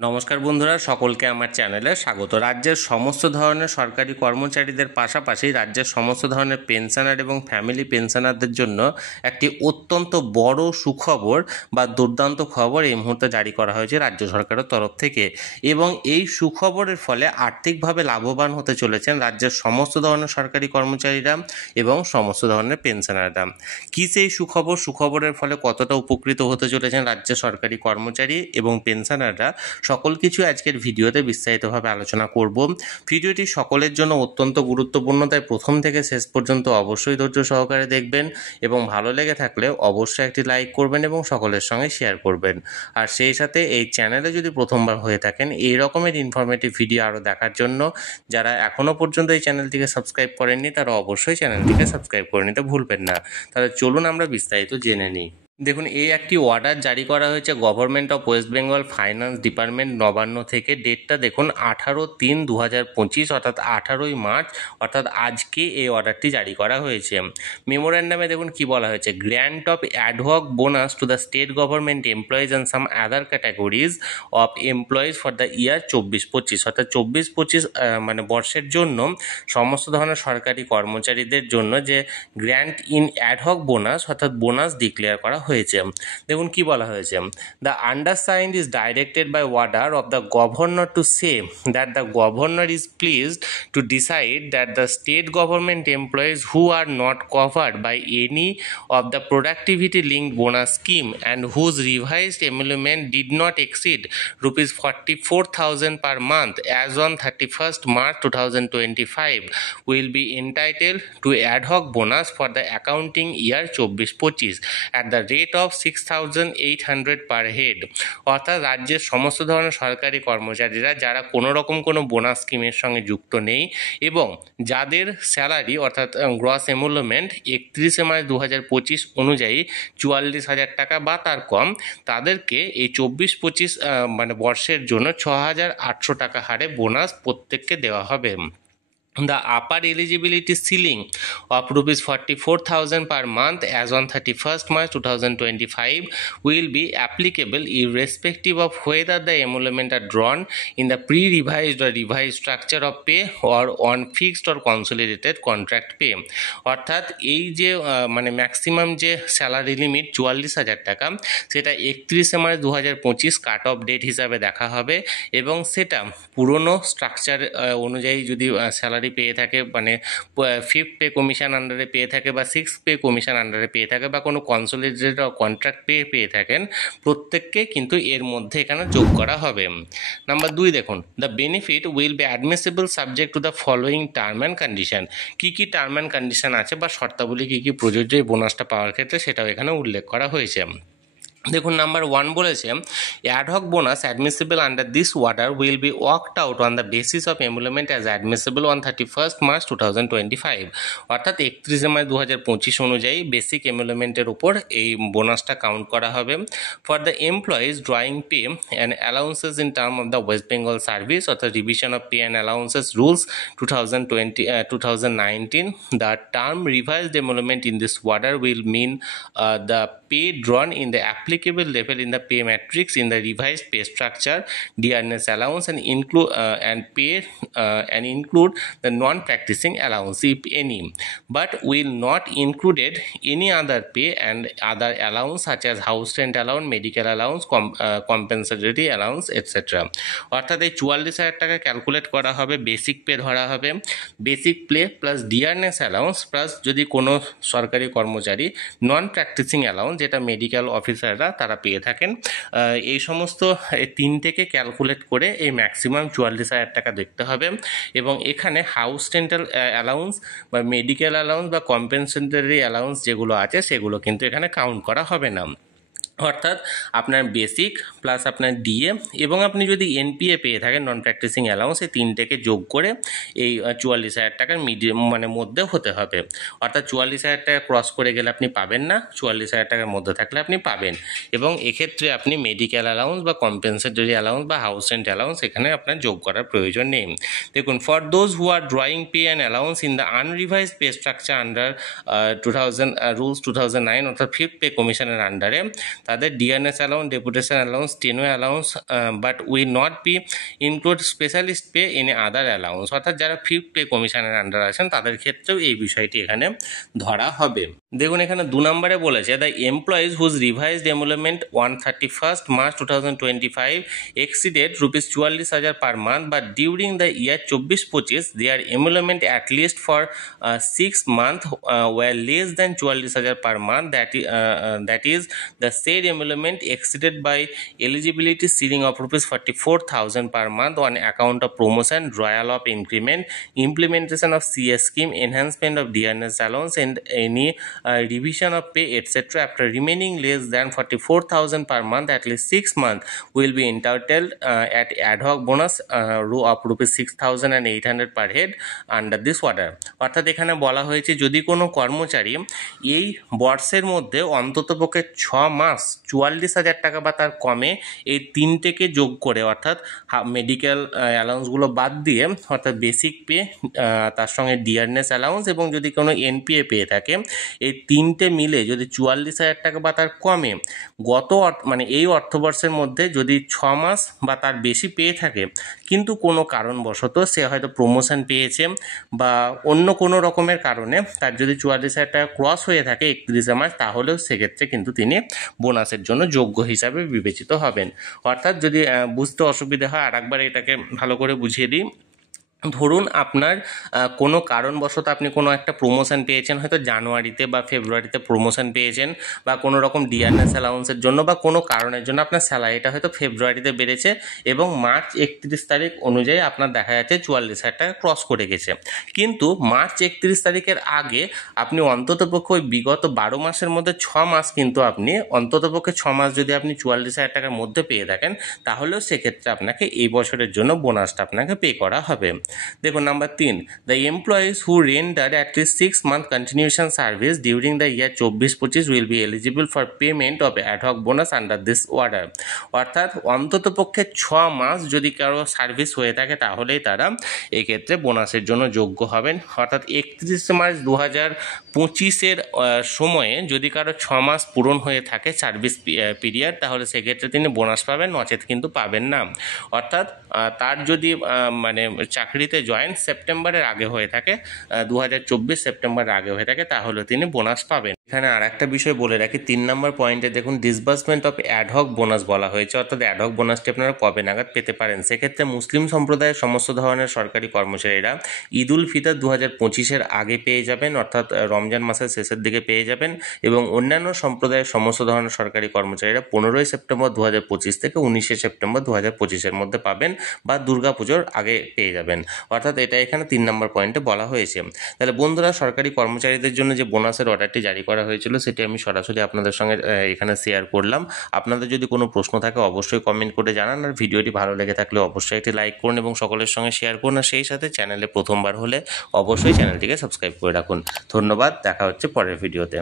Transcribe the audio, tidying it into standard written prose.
নমস্কার বন্ধুরা, সকলকে আমার চ্যানেলে স্বাগত। রাজ্যের সমস্ত ধরনের সরকারি কর্মচারীদের পাশাপাশি রাজ্যের সমস্ত ধরনের পেনশনার এবং ফ্যামিলি পেনশনারদের জন্য একটি অত্যন্ত বড় সুখবর বা দুর্দান্ত খবর এই মুহূর্তে জারি করা হয়েছে রাজ্য সরকারের তরফ থেকে, এবং এই সুখবরের ফলে আর্থিকভাবে লাভবান হতে চলেছেন রাজ্যের সমস্ত ধরনের সরকারি কর্মচারীরা এবং সমস্ত ধরনের পেনশনাররা। কী সেই সুখবর, সুখবরের ফলে কতটা উপকৃত হতে চলেছেন রাজ্যের সরকারি কর্মচারী এবং পেনশনাররা, সকল কিছু আজকের ভিডিওতে বিস্তারিতভাবে আলোচনা করব। ভিডিওটি সকলের জন্য অত্যন্ত গুরুত্বপূর্ণ, তাই প্রথম থেকে শেষ পর্যন্ত অবশ্যই ধৈর্য সহকারে দেখবেন এবং ভালো লেগে থাকলে অবশ্যই একটি লাইক করবেন এবং সকলের সঙ্গে শেয়ার করবেন। আর সেই সাথে এই চ্যানেলে যদি প্রথমবার হয়ে থাকেন এই রকমের ইনফরমেটিভ ভিডিও আরও দেখার জন্য যারা এখনও পর্যন্ত এই চ্যানেলটিকে সাবস্ক্রাইব করেননি তারা অবশ্যই চ্যানেলটিকে সাবস্ক্রাইব করে নিতে ভুলবেন না। তাহলে চলুন আমরা বিস্তারিত জেনে নিই। দেখুন, এই একটি অর্ডার জারি করা হয়েছে government of West Bengal finance department Nabanna থেকে। ডেটটা দেখুন 18/3/2025 অর্থাৎ 18ই মার্চ, অর্থাৎ আজকে এই অর্ডারটি জারি করা হয়েছে। মেমোরেন্ডামে দেখুন কি বলা হয়েছে, grant of ad hoc bonus to the state government employees and some other categories of employees for the year 24-25, অর্থাৎ 24-25 মানে বর্ষের জন্য সমস্ত ধরনের সরকারি কর্মচারীদের জন্য যে গ্র্যান্ট ইন অ্যাডহক বোনাস অর্থাৎ বোনাস ডিক্লেয়ার করা হয়েছে। দেখুন কি বলা হয়েছে, the undersigned is directed by order of the governor to say that the governor is pleased to decide that the state government employees who are not covered by any of the productivity linked bonus scheme and whose revised emolument did not exceed ₹44,000 per month as on 31st March 2025 will be entitled to ad hoc bonus for the accounting year 24-25 at the rate of 6,800 per head। অর্থাৎ রাজ্যের সমস্ত ধরনের সরকারি কর্মচারীরা যারা কোনো রকম কোনো বোনাস স্কিমের সঙ্গে যুক্ত নেই এবং যাদের স্যালারি অর্থাৎ গ্রস এমলুমেন্ট 31শে মার্চ 2025 অনুযায়ী 44,000 টাকা বা তার কম, তাদেরকে এই 24-25 মানে বর্ষের জন্য 6,800 টাকা হারে বোনাস প্রত্যেককে দেওয়া হবে। The upper eligibility ceiling of ₹44,000 per month as on 31st March 2025 will be applicable irrespective of whether the emoluments are drawn in the pre-revised or revised structure of pay or on fixed or consolidated contract pay। অর্থাৎ এই যে মানে maximum যে salary limit 44,000 টাকা, সেটা 31শে March 2025 cut off date হিসাবে দেখা হবে এবং সেটা পুরনো স্ট্রাকচার অনুযায়ী যদি স্যালারি পেয়ে থাকে, মানে 5th পে কমিশন আন্ডারে পেয়ে থাকে বা 6th পে কমিশন আন্ডারে পেয়ে থাকে বা কোনো কনসোলিডেটেড কন্ট্রাক্ট পেয়ে থাকেন, প্রত্যেককে কিন্তু এর মধ্যে এখানে যোগ করা হবে। নাম্বার 2 দেখুন, the benefit will be admissible subject to the following term and condition. কী কী টার্ম অ্যান্ড কন্ডিশন আছে বা শর্তাবলী কী কী প্রযোজ্য এই বোনাসটা পাওয়ার ক্ষেত্রে সেটাও এখানে উল্লেখ করা হয়েছে। দেখুন, নাম্বার 1 বলেছে, ad hoc bonus admissible under this order will be worked out on the basis of emolument as admissible on 31st March 2025, অর্থাৎ 31শে মার্চ 2025 অনুযায়ী বেসিক এমলুমেন্টের উপর এই বোনাসটা কাউন্ট করা হবে। For the employees drawing pay and allowances in term of the West Bengal service অর্থাৎ revision of pay and allowances rules 2019, the term revised emolument in this order will mean the pay drawn in the applicable level in the pay matrix in the revised pay structure, dearness allowance and include the non-practicing allowance if any, but will not included any other pay and other allowance such as house rent allowance, medical allowance, compensatory allowance etc. অর্থাৎ এই 44,000 টাকা calculate করা হবে, basic pay ধরা হবে, basic pay plus dearness allowance plus যদি কোনো সরকারি কর্মচারী নন প্র্যাকটিসিং অ্যালাউন্স যেটা মেডিকেল অফিসাররা তারা পেয়ে থাকেন, এই সমস্ত 3 থেকে ক্যালকুলেট করে এই ম্যাক্সিমাম 44,000 টাকা দেখতে হবে। এবং এখানে হাউস রেন্টাল অ্যালাউন্স বা মেডিকেল অ্যালাউন্স বা কম্পেনসেটরি অ্যালাউন্স যেগুলো আছে সেগুলো কিন্তু এখানে কাউন্ট করা হবে না। অর্থাৎ আপনার বেসিক প্লাস আপনার ডিএ এবং আপনি যদি এনপিএ পেয়ে থাকেন নন প্র্যাকটিসিং অ্যালাউন্স, এই 3টেকে যোগ করে এই 44,000 টাকার মানে মধ্যে হতে হবে। অর্থাৎ 44,000 টাকা ক্রস করে গেলে আপনি পাবেন না, 44,000 টাকার মধ্যে থাকলে আপনি পাবেন। এবং এক্ষেত্রে আপনি মেডিকেল অ্যালাউন্স বা কম্পেনসেটরি অ্যালাউন্স বা হাউস রেন্ট অ্যালাউন্স এখানে আপনার যোগ করার প্রয়োজন নেই। দেখুন, for those who are drawing pay and allowance in the unrevised pay structure under 2009 অর্থাৎ 5th পে কমিশনের আন্ডারে, তাদের DRS allowance, deputation allowance, tenure allowance, but will not be include specialist pay in other allowance. অর্থাৎ যারা fifth pay কমিশনের under আছেন তাদের ক্ষেত্রেও এই বিষয়টি এখানে ধরা হবে। দেখুন এখানে 2 নম্বরে বলেছে, the employees whose revised emolument on 31st March 2025 exceeded ₹44,000 per month, but during the year 24-25 their emolument at least for 6 months were less than 44,000 per month. That is the said emolument exceeded by eligibility ceiling of ₹44,000 per month on account of promotion, royal of increment, implementation of CS scheme, enhancement of DNS allowance, and any revision of pay etc. After remaining less than 44,000 per month, at least 6 months will be entitled at ad hoc bonus of ₹6,800 per head under this order. অর্থাৎ এখানে বলা হয়েছে যদি কোনো কর্মচারী এই বর্ষের মধ্যে অন্ততপক্ষে 6 মাস 44,000 টাকা বা তার কমে এই তিনটেকে যোগ করে, অর্থাৎ মেডিকেল অ্যালাউন্সগুলো বাদ দিয়ে, অর্থাৎ বেসিক পে, তার সঙ্গে ডিআরএস অ্যালাউন্স এবং যদি কোনো এনপিএ পেয়ে থাকে, এই তিনটে মিলে যদি 44,000 টাকা বা তার কমে মানে এই অর্থবর্ষের মধ্যে যদি 6 মাস বা তার বেশি পেয়ে থাকে, কিন্তু কোনো কারণবশত সে হয়তো প্রমোশন পেয়েছে বা অন্য কোনো রকমের কারণে তার যদি 44,000 টাকা ক্রস হয়ে থাকে 31শে মার্চ, তাহলেও সেক্ষেত্রে কিন্তু তিনি বোনাসের জন্য যোগ্য হিসাবে বিবেচিত হবেন। অর্থাৎ যদি বুঝতে অসুবিধা হয় আরেকবার এটাকে ভালো করে বুঝিয়ে দিই। ধরুন আপনার কোনো কারণবশত আপনি কোনো একটা প্রমোশন পেয়েছেন, হয়তো জানুয়ারিতে বা ফেব্রুয়ারিতে প্রমোশন পেয়েছেন, বা কোনো রকম ডিআরএস অ্যালাউন্সের জন্য বা কোনো কারণের জন্য আপনার স্যালারিটা হয়তো ফেব্রুয়ারিতে বেড়েছে এবং মার্চ 31 তারিখ অনুযায়ী আপনার দেখা যাচ্ছে 44,000 টাকা ক্রস করে গেছে। কিন্তু মার্চ 31 তারিখের আগে আপনি অন্ততপক্ষে ওই বিগত 12 মাসের মধ্যে 6 মাস কিন্তু আপনি অন্ততপক্ষে 6 মাস যদি আপনি 44,000 টাকার মধ্যে পেয়ে থাকেন, তাহলেও সেক্ষেত্রে আপনাকে এই বছরের জন্য বোনাসটা আপনাকে পে করা হবে। দেখুন number 3, the employees who render at least 6 month continuation service during the year 24-25 will be eligible for payment of ad hoc bonus under this order. অর্থাৎ অন্ততপক্ষে 6 মাস যদি কারো সার্ভিস হয়ে থাকে তাহলেই তারা এক্ষেত্রে বোনাসের জন্য যোগ্য হবেন। অর্থাৎ 31 মার্চ 2025-এর সময়ে যদি কারো 6 মাস পূরণ হয়ে থাকে সার্ভিস পিরিয়ড, তাহলে সেক্ষেত্রে তিনি বোনাস পাবেন, নচেত কিন্তু পাবেন না। অর্থাৎ তার যদি মানে চাকরিতে জয়েন সেপ্টেম্বরের আগে হয়ে থাকে, 2024 সেপ্টেম্বরের আগে হয়ে থাকে, তাহলে তিনি বোনাস পাবেন। এখানে আর একটা বিষয় বলে রাখি, 3 নম্বর পয়েন্টে দেখুন ডিসবার্সমেন্ট অফ অ্যাডহক বোনাস বলা হয়েছে। অর্থাৎ অ্যাডহক বোনাসটি আপনারা কবে নাগাদ পেতে পারেন। সেক্ষেত্রে মুসলিম সম্প্রদায়ের সমস্ত ধরনের সরকারি কর্মচারীরা ঈদ উল ফিতর 2025-এর আগে পেয়ে যাবেন, অর্থাৎ রমজান মাসের শেষের দিকে পেয়ে যাবেন, এবং অন্যান্য সম্প্রদায়ের সমস্ত ধরনের সরকারি কর্মচারীরা 15 সেপ্টেম্বর 2025 থেকে 19 সেপ্টেম্বর 2025-এর মধ্যে পাবেন বা দুর্গাপুজোর আগে পেয়ে যাবেন। অর্থাৎ এটা এখানে 3 নম্বর পয়েন্টে বলা হয়েছে। তাহলে বন্ধুরা, সরকারি কর্মচারীদের জন্য যে বোনাসের অর্ডারটি জারি করা হয়েছিল সেটি আমি সরাসরি আপনাদের সঙ্গে এখানে শেয়ার করলাম। আপনাদের যদি কোনো প্রশ্ন থাকে অবশ্যই কমেন্ট করে জানান, আর ভিডিওটি ভালো লেগে থাকলে অবশ্যই একটি লাইক করুন এবং সকলের সঙ্গে শেয়ার করুন, আর সেই সাথে চ্যানেলে প্রথমবার হলে অবশ্যই চ্যানেলটিকে সাবস্ক্রাইব করে রাখুন। ধন্যবাদ, দেখা হচ্ছে পরের ভিডিওতে।